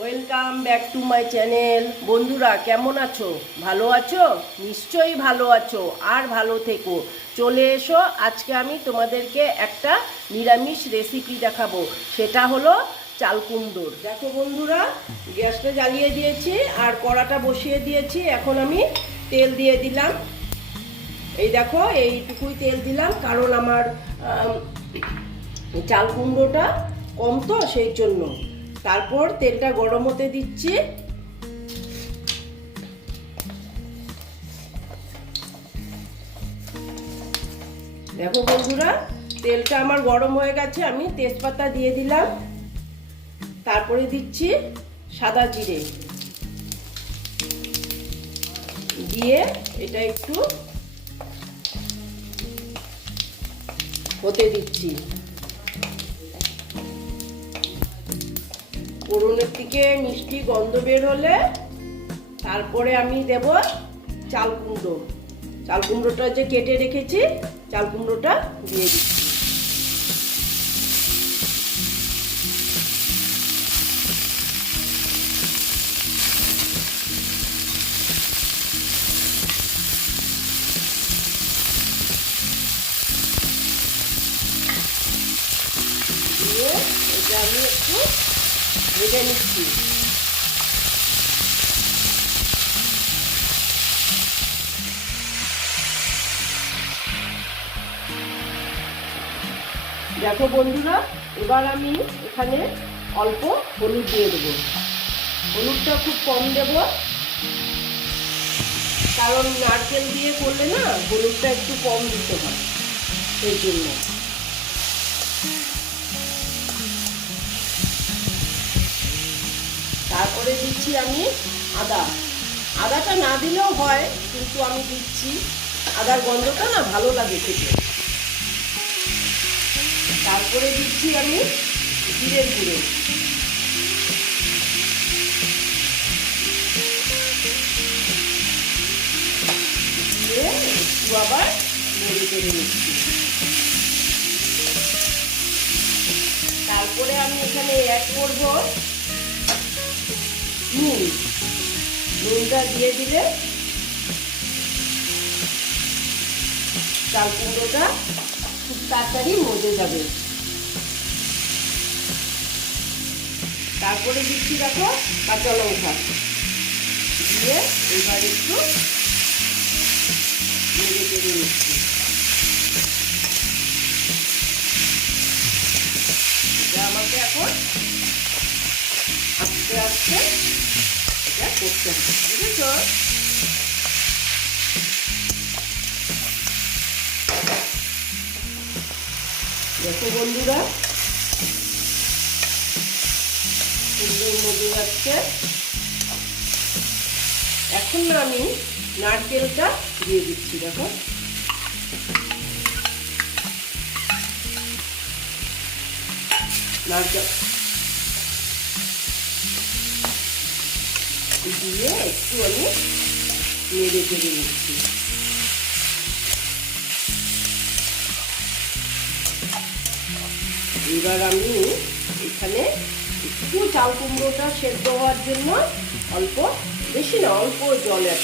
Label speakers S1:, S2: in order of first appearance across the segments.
S1: Welcome back to my channel বন্ধুরা কেমন আছো? ভালো আছো? নিশ্চয়ই ভালো আছো। আর ভালো থেকো। চলে এসো আজকে আমি তোমাদেরকে একটা নিরামিষ রেসিপি দেখাবো। সেটা হলো চালকুমড়োর দেখো বন্ধুরা গ্যাসটা জ্বালিয়ে দিয়েছি আর কড়াটা বসিয়ে দিয়েছি। এখন আমি তেল দিয়ে দিলাম। এই দেখো এইটুকুই তেল দিলাম। কারণ আমার আম, চাল কুমড়োটা কম তো সেই জন্য। তারপর তেলটা গরম হতে দিচ্ছি। দেখো বন্ধুরা, তেলটা আমার গরম হয়ে গেছে, আমি তেজপাতা দিয়ে দিলাম। তারপরে দিচ্ছি সাদা জিরে। দিয়ে এটা একটু হতে দিচ্ছি। ফোড়নের থেকে মিষ্টি গন্ধ বের হলে তারপরে আমি দেব চাল কুমড়ো। চাল কুমড়োটা যে কেটে রেখেছি, চাল কুমড়োটা দিয়ে দিচ্ছি। আমি একটু ভেজে নিচ্ছি। দেখো বন্ধুরা, এবার আমি এখানে অল্প হলুদ দিয়ে দেবো। হলুদটা খুব কম দেব। কারণ নারকেল দিয়ে করলে না, হলুদটা একটু কম দিতে হয়। সেই জন্য। তারপরে দিচ্ছি আমি আদা। আদাটা না দিলেও হয়, কিন্তু আমি দিচ্ছি। আদার গন্ধটা না ভালো লাগে খেতে। তারপরে দিচ্ছি আমি জিরের গুঁড়ো। দিয়ে আবার নেড়ে চেড়ে নিচ্ছি। তারপরে আমি এখানে অ্যাড করব নুন। নুনটা দিয়ে দিলে চাল কুমড়োটা খুব তাড়াতাড়ি মজে যাবে। তারপরে দিচ্ছি দেখো কাঁচা লঙ্কা। দিয়ে এবার একটু নেড়ে চেড়ে নিচ্ছি। আমাকে এখন আস্তে আস্তে করতে হবে বুঝেছ দেখো বন্ধুরা, সুন্দর মজে যাচ্ছে। এখন আমি নারকেলটা দিয়ে দিচ্ছি, দেখো। নারকেল দিয়ে একটু আমি নেড়ে চেড়ে নিচ্ছি। এবার আমি এখানে একটু চাল কুমড়োটা সেদ্ধ হওয়ার জন্য অল্প, বেশি না, অল্প জল অ্যাড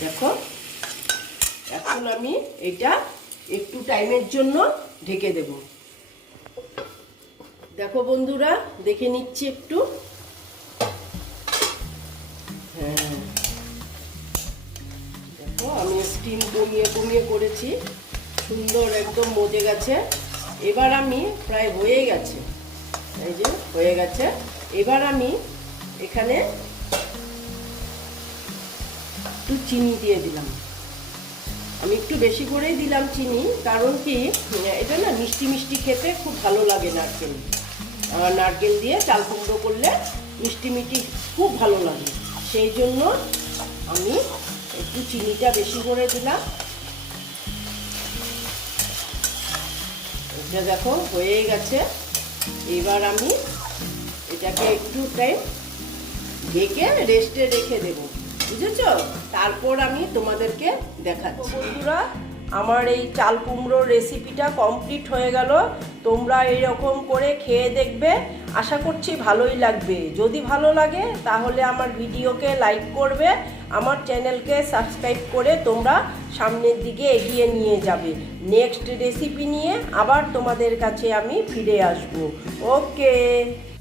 S1: দেখো, এখন আমি এটা একটু টাইমের জন্য ঢেকে দেব। দেখো বন্ধুরা, দেখে নিচ্ছি একটু। হ্যাঁ। দেখো, আমি স্টিম কমিয়ে কমিয়ে করেছি। সুন্দর একদম মজে গেছে। এবার আমি, প্রায় হয়ে গেছে। এই যে, হয়ে গেছে। এবার আমি এখানে একটু চিনি দিয়ে দিলাম। আমি একটু বেশি করেই দিলাম চিনি, কারণ কি, এটা না মিষ্টি মিষ্টি খেতে খুব ভালো লাগে নারকেল। নারকেল দিয়ে চাল কুমড়ো করলে মিষ্টি মিষ্টি খুব ভালো লাগে। সেই জন্য আমি একটু চিনিটা বেশি করে দিলাম। এটা দেখো, হয়ে গেছে। এবার আমি এটাকে একটু টাইম ঢেকে রেস্টে রেখে দেবো। বুঝেছ? তারপর আমি তোমাদেরকে দেখাচ্ছি। বন্ধুরা, আমার এই চাল কুমড়োর রেসিপিটা কমপ্লিট হয়ে গেল। তোমরা এরকম করে খেয়ে দেখবে। আশা করছি ভালোই লাগবে। যদি ভালো লাগে, তাহলে আমার ভিডিওকে লাইক করবে। আমার চ্যানেলকে সাবস্ক্রাইব করে তোমরা সামনের দিকে এগিয়ে নিয়ে যাবে। নেক্সট রেসিপি নিয়ে আবার তোমাদের কাছে আমি ফিরে আসব। ওকে